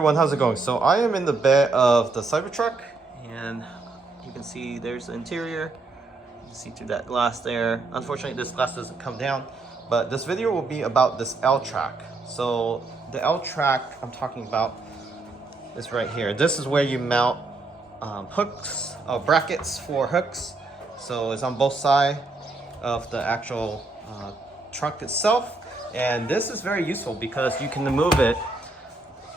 Everyone, how's it going? So I am in the bed of the Cybertruck, and you can see there's the interior. You can see through that glass there. Unfortunately, this glass doesn't come down, but this video will be about this Ltrack. So the Ltrack I'm talking about is right here. This is where you mount hooks, brackets for hooks. So it's on both sides of the actual truck itself, and this is very useful because you can move it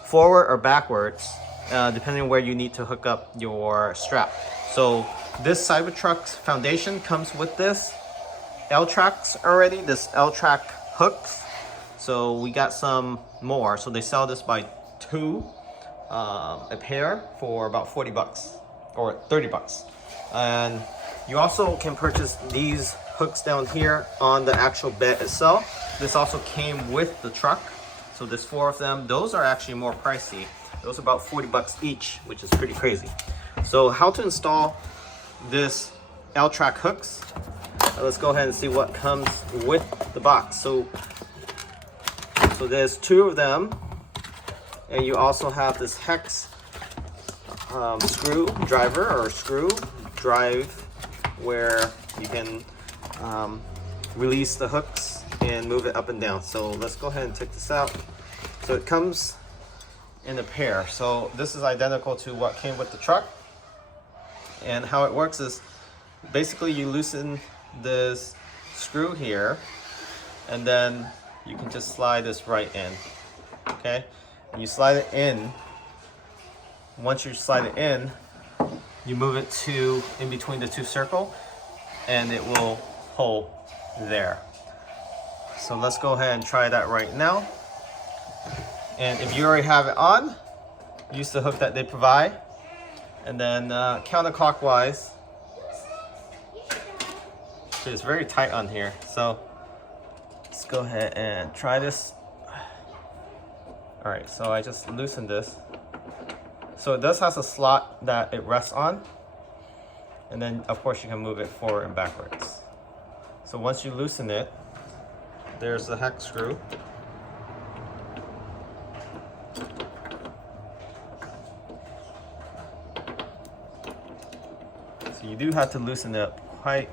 forward or backwards, depending on where you need to hook up your strap. So this Cybertruck's foundation comes with this Ltracks already, this Ltrack hooks. So we got some more. So they sell this by two, a pair for about 40 bucks or 30 bucks. And you also can purchase these hooks down here on the actual bed itself. This also came with the truck. So there's 4 of them. Those are actually more pricey. Those are about 40 bucks each, which is pretty crazy. So how to install this Ltrack hooks? Let's go ahead and see what comes with the box. So there's 2 of them, and you also have this hex screw driver or screw drive where you can release the hooks and move it up and down. So let's go ahead and take this out. So it comes in a pair. So this is identical to what came with the truck. And how it works is basically you loosen this screw here, and then you can just slide this right in. Okay, and you slide it in. Once you slide it in, you move it to in between the 2 circles, and it will hold there. So let's go ahead and try that right now. And if you already have it on, use the hook that they provide, and then counterclockwise. It's very tight on here, so let's go ahead and try this. All right, so I just loosened this. So it does have a slot that it rests on, and then of course you can move it forward and backwards. So once you loosen it, there's the hex screw. So you do have to loosen it up quite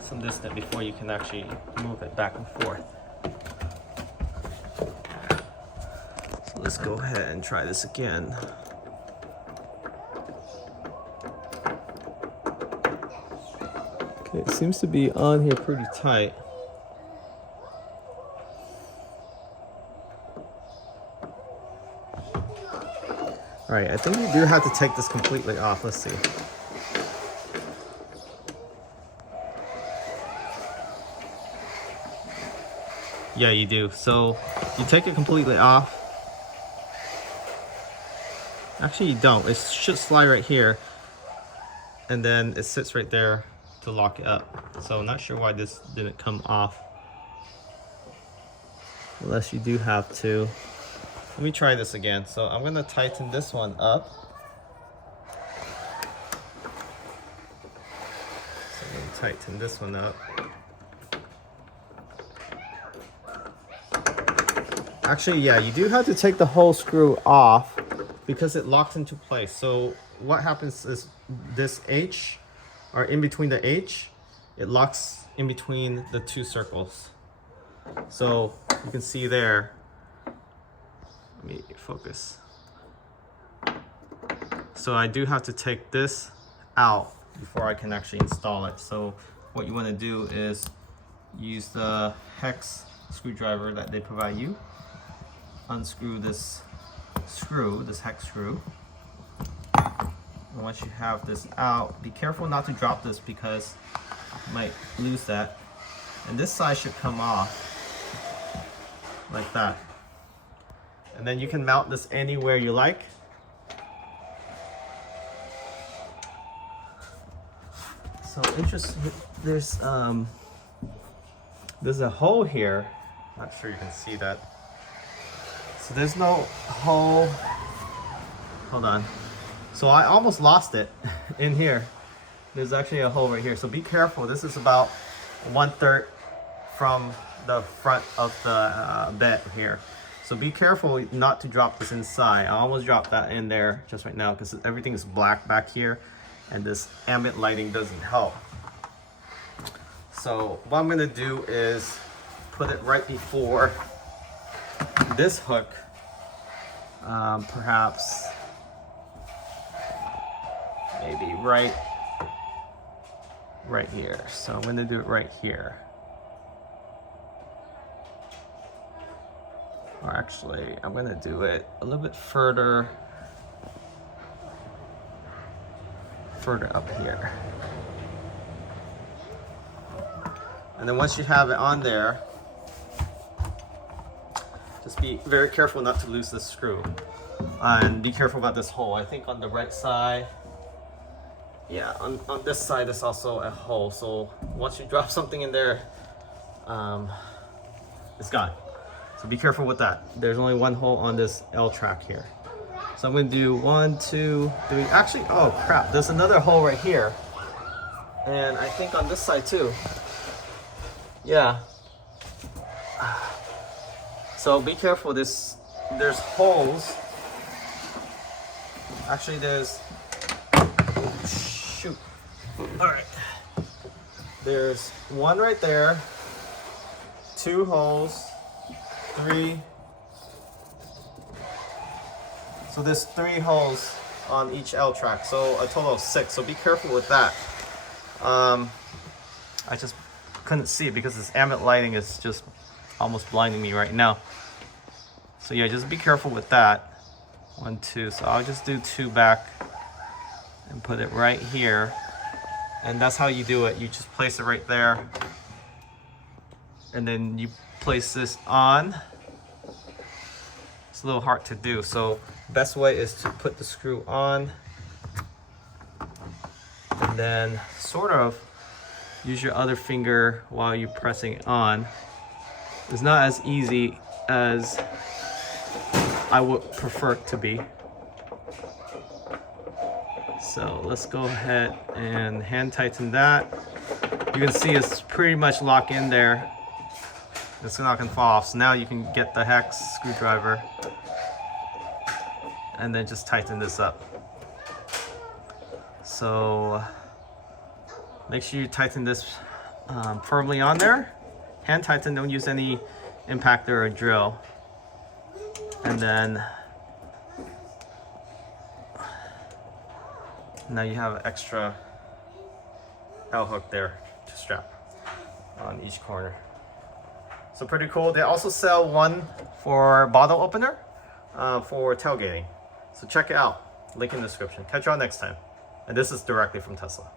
some distance before you can actually move it back and forth. So let's go ahead and try this again. Okay, it seems to be on here pretty tight. All right, I think you do have to take this completely off. Let's see. Yeah, you do. So you take it completely off. Actually, you don't. It should slide right here, and then it sits right there to lock it up. So I'm not sure why this didn't come off, unless you do have to. Let me try this again. So I'm gonna tighten this one up. So I'm gonna tighten this one up. Actually, yeah, you do have to take the whole screw off because it locks into place. So what happens is this H, or in between the H, it locks in between the 2 circles. So you can see there. Let me focus. So I do have to take this out before I can actually install it. So what you want to do is use the hex screwdriver that they provide you. Unscrew this screw, this hex screw. And once you have this out, be careful not to drop this because you might lose that. And this side should come off like that. And then you can mount this anywhere you like. So interesting, there's a hole here. Not sure you can see that. So there's no hole. Hold on. So I almost lost it in here. There's actually a hole right here. So be careful. This is about 1/3 from the front of the bed here. So be careful not to drop this inside. I almost dropped that in there just right now because everything is black back here and this ambient lighting doesn't help. So what I'm gonna do is put it right before this hook, perhaps maybe right here. So I'm gonna do it right here. Or actually, I'm gonna do it a little bit further up here. And then once you have it on there, just be very careful not to lose this screw. And be careful about this hole. I think on the right side, yeah, on this side is also a hole. So once you drop something in there, it's gone. So be careful with that. There's only one hole on this Ltrack here. So I'm gonna do 1, 2, 3. Actually, oh crap, there's another hole right here. And I think on this side too. Yeah. So be careful, there's holes. Actually there's, shoot. All right. There's one right there, 2 holes, 3. So there's 3 holes on each Ltrack, so a total of 6. So be careful with that. I just couldn't see it because this ambient lighting is just almost blinding me right now. So yeah, just be careful with that. 1, 2. So I'll just do 2 back and put it right here. And that's how you do it. You just place it right there. And then you place this on. It's a little hard to do. So best way is to put the screw on. And then sort of use your other finger while you're pressing it on. It's not as easy as I would prefer it to be. So let's go ahead and hand tighten that. You can see it's pretty much locked in there. It's not gonna fall off. So now you can get the hex screwdriver and then just tighten this up. So make sure you tighten this firmly on there. Hand tighten, don't use any impactor or drill. And then now you have an extra L hook there to strap on each corner. So pretty cool. They also sell one for bottle opener for tailgating. So check it out. Link in the description. Catch you all next time. And this is directly from Tesla.